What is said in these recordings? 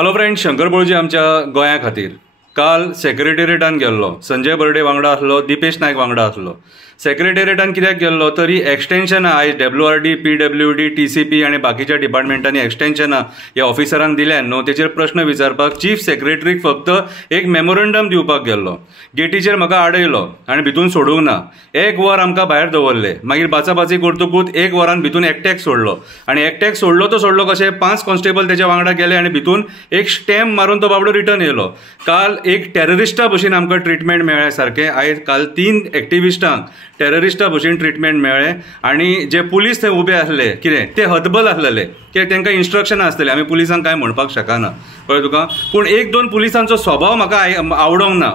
Hello friends, Shankar बळजी आमच्या गोंया खातीर काल सेक्रेटेरिएटान गेल्लो. संजय बर्डे वांगडा आसलो, दिपेश नायक वांगडा आसलो. सेक्रेटेरिएटान कित्याक गेल्लो तरी एक्सटेन्शनां आयज WRD, PWD, TCP आनी बाकीच्या डिपार्टमेंटांनी एक्सटेन्शनां ह्या ऑफिसरांक दिल्यान न्हू, तेचेर प्रश्न विचारपाक चीफ सेक्रेटरीक फक्त एक मेमोरंडम दिवपाक गेल्लो. गेटीचेर म्हाका आडयलो आनी भितून सोडूंक ना. 1 वर आमकां भायर दवरले. मागीर बाचाबाची करतकूच 1 वरान भितून एकट्याक सोडलो आनी एकट्याक सोडलो तो सोडलो कशें 5 कॉन्स्टेबल तेच्या वांगडा गेले आनी भितून एक स्टॅम्प मारून तो बाबडो रिटर्न येयलो. काल एक टेररिस्टा भशेन आमकां ट्रिटमेंट मेळ्ळें सारकें. आयज काल 3 एक्टिविस्टांक टेररिस्टा भशेन ट्रिटमेंट मेळ्ळें आनी जे पुलीस थंय उबे आसले कितें ते हतबल आसलेले कित्याक तांकां इन्स्ट्रक्शनां आसतले. आमी पुलिसांक कांय म्हणपाक शकना, कळ्ळें तुका. पूण 1-2 पुलिसांचो स्वभाव म्हाका आवडोंक ना.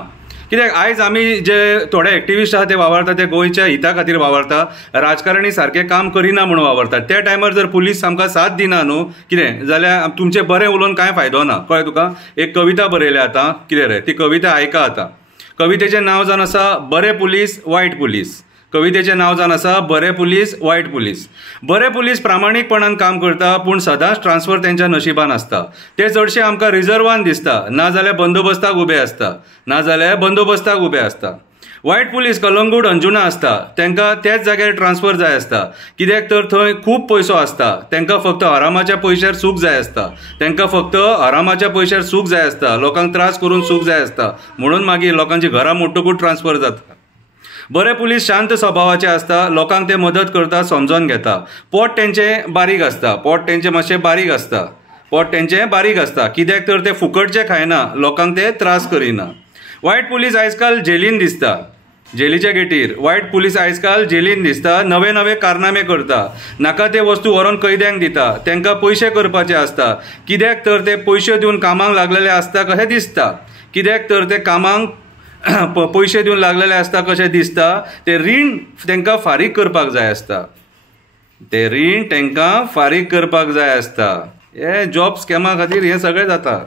कित्याक आयज आमी जे थोडे एक्टिविस्ट आहा ते वावरता ते गोंयच्या हिता खातीर वावरता, राजकारणी सारकें काम करिना म्हणून वावरतात. त्या टायमार जर पुलीस आमकां साथ दिना न्हू कितें जाल्यार तुमचें बरें उलोवन कांय फायदो ना, कळ्ळें तुका. एक कविता बरयल्या आतां, कितें रे ती कविता आयका आतां. कवितेचें नांव जावन आसा बरे पुलीस वायट पुलीस. कवितेचें नांव जावन आसा बरे पुलीस वायट पुलीस. बरे पुलीस प्रामाणीकपणान काम करता पूण सदांच ट्रान्सफर तेंच्या नशिबान आसता. ते चडशे आमकां रिजर्वान दिसता, नाजाल्यार बंदोबस्ताक उबे आसता, नाजाल्यार बंदोबस्ताक उबे आसता. वायट पुलीस कलंगूट अंजुना आसता, तांकां त्याच जाग्यार ट्रान्सफर जाय आसता. कित्याक तर थंय खूब पयसो आसता. तांकां फक्त आरामाच्या पयशार सूख जाय आसता. तांकां फक्त आरामाच्या पयशार सूख जाय आसता. लोकांक त्रास करून सूख जाय आसता म्हणून मागीर लोकांची घरां मोडटकूच ट्रान्सफर जाता. बरे पुलीस शांत स्वभावाचे आसता. लोकांक ते मदत करता, समजून घेता. पोट तेंचें बारीक आसता. पोट तेंचें मातशें बारीक आसता. पोट तेंचें बारीक आसता कित्याक तर ते फुकटचें खायना, लोकांक ते त्रास करिना. वायट पुलीस आयज काल जेलीन दिसता, जेलीच्या गेटीर. वायट पुलीस आयज काल जेलीन दिसता, नवे नवे कारनामे करता. नाका ते वस्तू व्हरून कैद्यांक दिता. तांकां पयशे करपाचे आसता कित्याक तर ते पयशे दिवन कामाक लागलेले आसता कशें दिसता. कित्याक तर ते कामाक पयशे दिवन लागलेले आसता कशें दिसता. ते रीण तांकां फारीक करपाक जाय आसता. ते रीण तांकां फारीक करपाक जाय आसता. हे जॉब स्कॅमा खातीर हें सगळें जाता.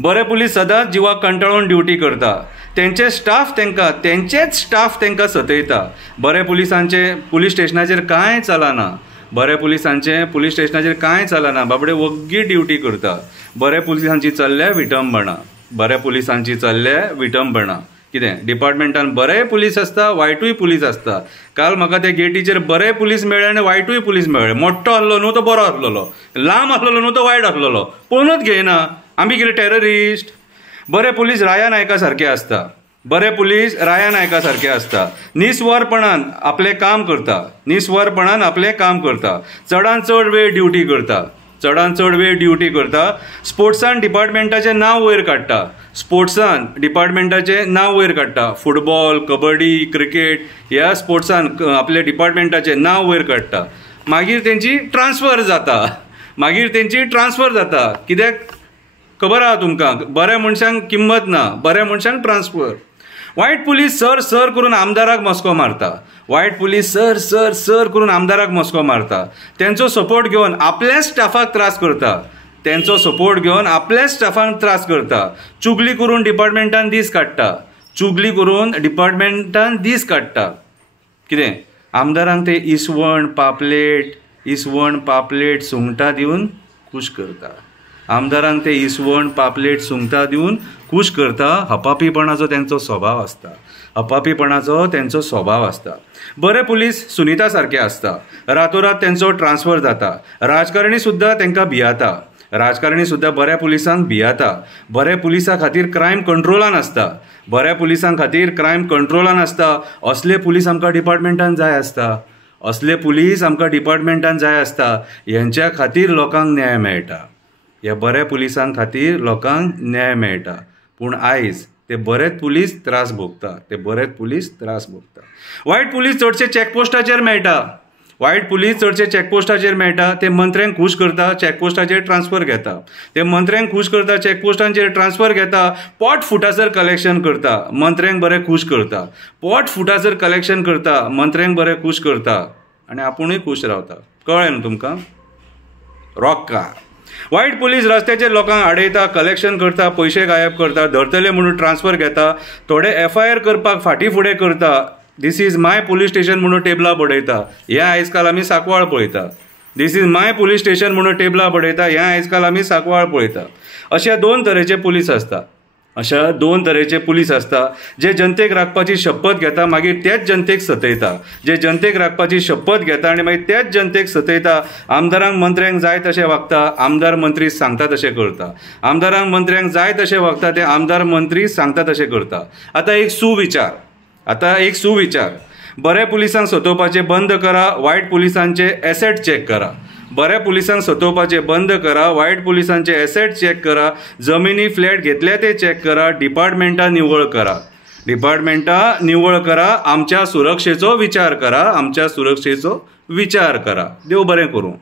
बरे पुलीस सदांच जिवाक कंटाळून ड्युटी करता. तेंचेच स्टाफ तांकां सतयता. बरे पुलिसांचे पुलीस स्टेशनाचेर कांय चलना. बरे पुलिसांचे पुलीस स्टेशनाचेर कांय चलना. बाबडे वग्गी ड्युटी करता. बरे पुलिसांची चल्ल्या विटंबना. बऱ्या पुलिसांची चल्ल्या विटंबना. कितें डिपार्टमेंटान बरे पुलीस आसता, वायटूय पुलीस आसता. काल म्हाका ते गेटीचेर बरे पुलीस मेळ्ळे आनी वायटूय पुलीस मेळ्ळे. मोठ्ठो आसलो न्हू तो बरो आसलेलो, लांब आसलेलो न्हू तो वायट आसलेलो. पळोवनूच घेयना. आमी कितें टेररिस्ट. बरे पुलीस राया नायका सारके आसता. बरे पुलीस राया नायका सारके आसता. निस्वारपणान आपलें काम करता. निस्वारपणान आपलें काम करता. चडान चड वेळ ड्युटी करता. चडान चड वेळ ड्युटी करता. स्पोर्ट्सान डिपार्टमेंटाचें नांव वयर काडटा. स्पोर्ट्सान डिपार्टमेंटाचें नांव वयर काडटा. फुटबॉल, कबड्डी, क्रिकेट ह्या स्पोर्ट्सान आपल्या डिपार्टमेंटाचें नांव वयर काडटा. मागीर तेंची ट्रान्सफर जाता. कित्याक खबर आहा तुमकां, बऱ्या मनशांक किंमत ना, बऱ्या मनशांक ट्रान्सफर. वायट पुलीस सर करून आमदाराक मस्को मारता. वायट पुलीस सर करून आमदाराक मस्को मारता. तेंचो सपोर्ट घेवन आपल्या स्टाफाक त्रास करता. तेंचो सपोर्ट घेवन आपल्या स्टाफांक त्रास करता. चुगली करून डिपार्टमेंटान दीस काडटा. चुगली करून डिपार्टमेंटान दीस काडटा. कितें आमदारांक ते इसवण पापलेट सुंगटां दिवन खूश करता. आमदारांक ते इसवण पापलेट सुंगटां दिवन खूश करता. हपापीपणाचो तेंचो स्वभाव आसता. बरे पुलीस सुनीता सारके आसता. रातोरात तेंचो ट्रान्सफर जाता. राजकारणी सुद्दां तांकां भियाता. राजकारणी सुद्दां बऱ्या पुलिसांक भियाता. बऱ्या पुलिसां खातीर क्रायम कंट्रोलान आसता. बऱ्या पुलिसां खातीर क्रायम कंट्रोलान आसता. असले पुलीस आमकां डिपार्टमेंटान जाय आसता. असले पुलीस आमकां डिपार्टमेंटान जाय आसता. हेंच्या खातीर लोकांक न्याय मेळटा. ह्या बऱ्या पुलिसां खातीर लोकांक न्याय मेळटा. पूण आयज ते बरेच पुलीस त्रास भोगता. वायट पुलीस चडशे चॅकपोस्टाचेर मेळटा. ते मंत्र्यांक खूश करता, चॅकपोस्टाचेर ट्रान्सफर घेता. ते मंत्र्यांक खूश करता, चॅकपोस्टांचेर ट्रान्सफर घेता. पोट फुटासर कलेक्शन करता. मंत्र्यांक बरें खूश करता. पोट फुटासर कलेक्शन करता. मंत्र्यांक बरें खूश करता आनी आपुणूय खूश रावता. कळ्ळें न्हू तुमकां. रॉक्का. वायट पुलीस रस्त्याचेर लोकांक आडयता, कलेक्शन करता, पयशे गायब करता, धरतले म्हणून ट्रान्सफर घेता. थोडे FIR करपाक फाटीं फुडें करता. This is my police station म्हणून टेबलां बडयता. हें आयज काल आमी सांकवाळ पळयता. This is my police station म्हणून टेबलां बडयता, हें आयज काल आमी सांकवाळ पळयता. अशा 2 तरेचे पुलीस आसता. अशा 2 तरेचे पुलीस आसता जे जनतेक राखपाची शपथ घेता, मागीर तेच जनतेक सतयता. जे जनतेक राखपाची शपथ घेता आनी मागीर तेच जनतेक सतयता. आमदारांक मंत्र्यांक जाय तशें वागता, आमदार मंत्री सांगता तशें करता. आमदारांक मंत्र्यांक जाय तशें वागता, ते आमदार मंत्री सांगता तशें करता. आतां एक सुविचार, बऱ्या पुलिसांक सतोवपाचे बंद करा, वायट पुलिसांचे एसेट चॅक करा. बऱ्या पुलिसांक सतोवपाचे बंद करा, वायट पुलिसांचे एसेट चॅक करा, जमिनी फ्लॅट घेतल्या ते चॅक करा, डिपार्टमेंटां निवळ करा, आमच्या सुरक्षेचो विचार करा. देव बरें करूं.